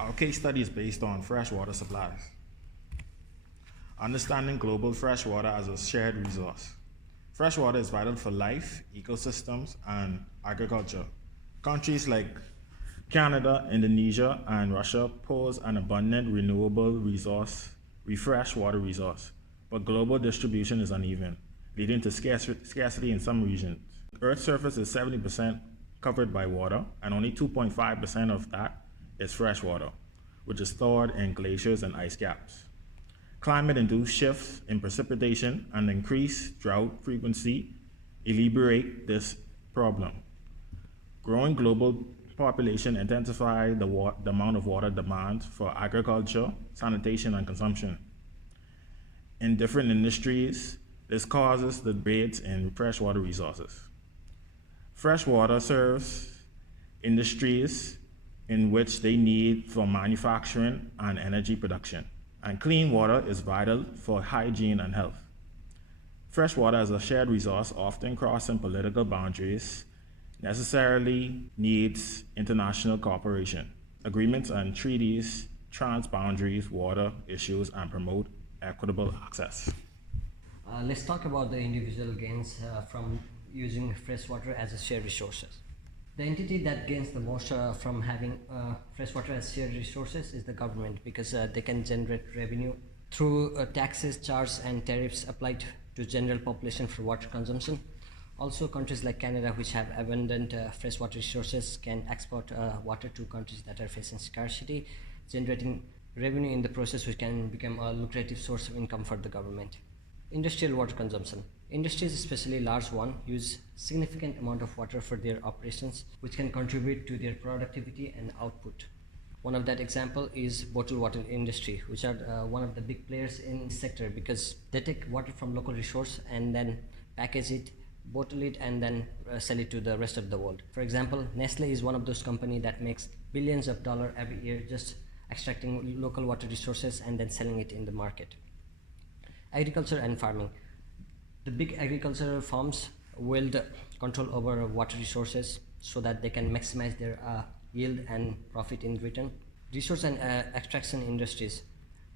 Our case study is based on freshwater supplies. Understanding global freshwater as a shared resource. Freshwater is vital for life, ecosystems, and agriculture. Countries like Canada, Indonesia, and Russia pose an abundant renewable resource, fresh water resource, but global distribution is uneven, leading to scarcity in some regions. Earth's surface is 70% covered by water, and only 2.5% of that is fresh water, which is stored in glaciers and ice caps. Climate-induced shifts in precipitation and increased drought frequency elaborate this problem. Growing global population intensify the amount of water demand for agriculture, sanitation, and consumption. In different industries, this causes the debates in freshwater resources. Freshwater serves industries in which they need for manufacturing and energy production, and clean water is vital for hygiene and health. Freshwater as a shared resource, often crossing political boundaries, necessarily needs international cooperation. Agreements and treaties transboundaries water issues and promote equitable access. Let's talk about the individual gains from using freshwater as a shared resources. The entity that gains the most from having freshwater as shared resources is the government, because they can generate revenue through taxes, charges, and tariffs applied to general population for water consumption. Also, countries like Canada, which have abundant freshwater resources, can export water to countries that are facing scarcity, generating revenue in the process, which can become a lucrative source of income for the government. Industrial water consumption. Industries, especially large ones, use significant amount of water for their operations, which can contribute to their productivity and output. One of that example is bottled water industry, which are one of the big players in the sector, because they take water from local resource and then package it, bottle it, and then sell it to the rest of the world. For example, Nestle is one of those companies that makes billions of dollars every year just extracting local water resources and then selling it in the market. Agriculture and farming. The big agricultural farms wield control over water resources so that they can maximize their yield and profit in return. Resource and extraction industries.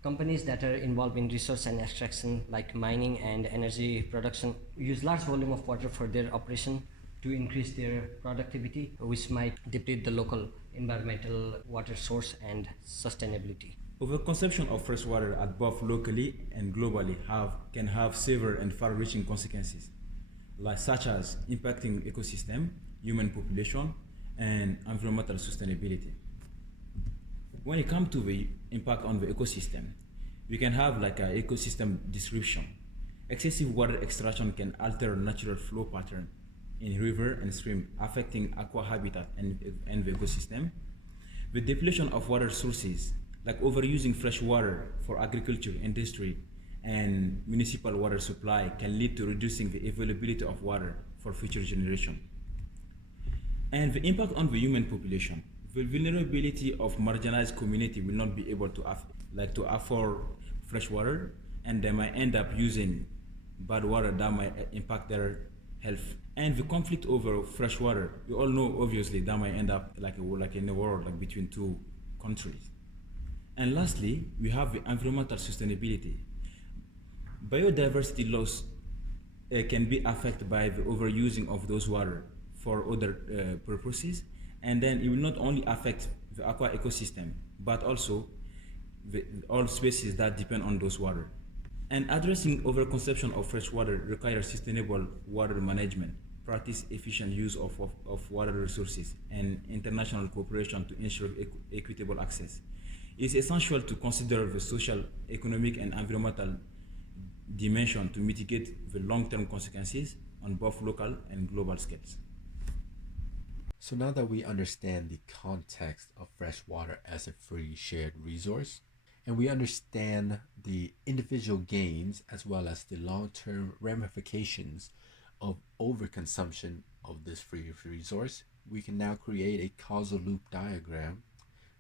Companies that are involved in resource and extraction, like mining and energy production, use large volume of water for their operation to increase their productivity, which might deplete the local environmental water source and sustainability. Overconsumption of fresh water at both locally and globally can have severe and far-reaching consequences, such as impacting ecosystem, human population, and environmental sustainability. When it comes to the impact on the ecosystem, we can have like an ecosystem disruption. Excessive water extraction can alter natural flow pattern in river and stream, affecting aqua habitat and the ecosystem. The depletion of water sources, like overusing fresh water for agriculture, industry, and municipal water supply, can lead to reducing the availability of water for future generation. And the impact on the human population. The vulnerability of marginalized community will not be able to afford fresh water, and they might end up using bad water that might impact their health. And the conflict over fresh water, we all know obviously that might end up like in a war like between two countries. And lastly, we have the environmental sustainability. Biodiversity loss can be affected by the overusing of those water for other purposes, and then it will not only affect the aqua ecosystem, but also all species that depend on those water. And addressing overconsumption of fresh water requires sustainable water management, practice efficient use of water resources, and international cooperation to ensure equitable access. It's essential to consider the social, economic, and environmental dimension to mitigate the long-term consequences on both local and global scales. So now that we understand the context of fresh water as a free shared resource, and we understand the individual gains as well as the long-term ramifications of overconsumption of this free resource, we can now create a causal loop diagram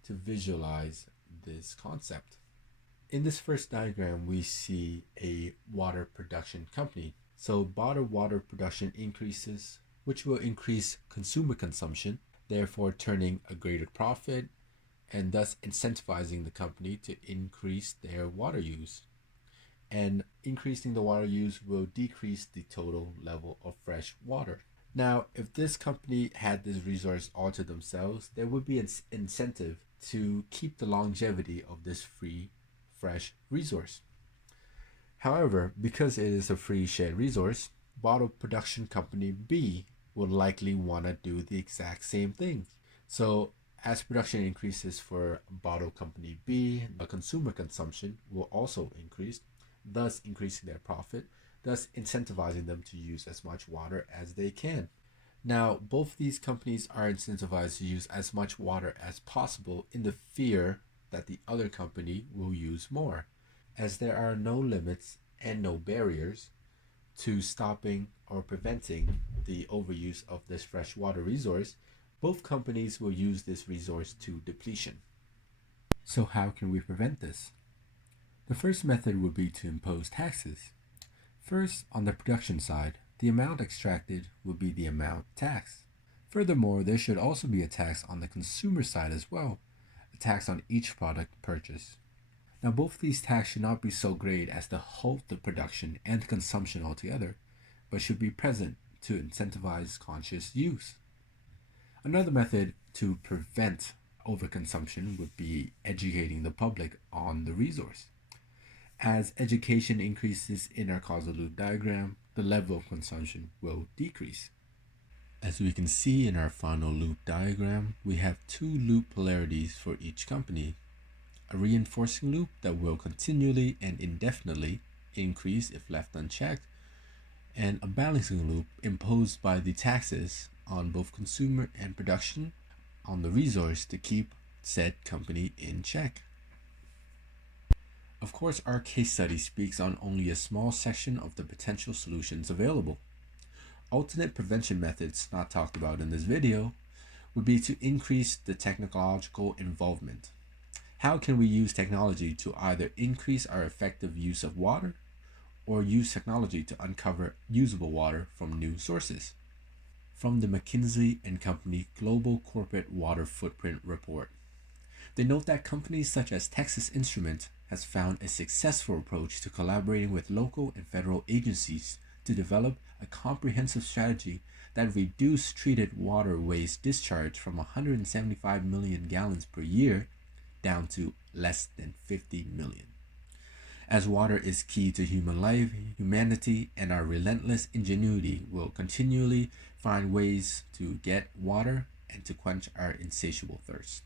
to visualize this concept. In this first diagram, we see a water production company. So bottled water production increases, which will increase consumer consumption, therefore turning a greater profit and thus incentivizing the company to increase their water use. And increasing the water use will decrease the total level of fresh water. Now, if this company had this resource all to themselves, there would be an incentive to keep the longevity of this free, fresh resource. However, because it is a free shared resource, bottle production company B will likely want to do the exact same thing. So, as production increases for bottle company B, the consumer consumption will also increase, thus increasing their profit, thus incentivizing them to use as much water as they can. Now, both these companies are incentivized to use as much water as possible in the fear that the other company will use more. As there are no limits and no barriers to stopping or preventing the overuse of this freshwater resource, both companies will use this resource to depletion. So how can we prevent this? The first method would be to impose taxes. First, on the production side, the amount extracted will be the amount taxed. Furthermore, there should also be a tax on the consumer side as well, a tax on each product purchased. Now, both these taxes should not be so great as to halt the production and consumption altogether, but should be present to incentivize conscious use. Another method to prevent overconsumption would be educating the public on the resource. As education increases in our causal loop diagram, the level of consumption will decrease. As we can see in our final loop diagram, we have two loop polarities for each company. A reinforcing loop that will continually and indefinitely increase if left unchecked, and a balancing loop imposed by the taxes on both consumer and production on the resource to keep said company in check. Of course, our case study speaks on only a small section of the potential solutions available. Alternate prevention methods not talked about in this video would be to increase the technological involvement. How can we use technology to either increase our effective use of water or use technology to uncover usable water from new sources? From the McKinsey & Company Global Corporate Water Footprint Report, they note that companies such as Texas Instruments has found a successful approach to collaborating with local and federal agencies to develop a comprehensive strategy that reduced treated water waste discharge from 175 million gallons per year down to less than 50 million. As water is key to human life, humanity and our relentless ingenuity will continually find ways to get water and to quench our insatiable thirst.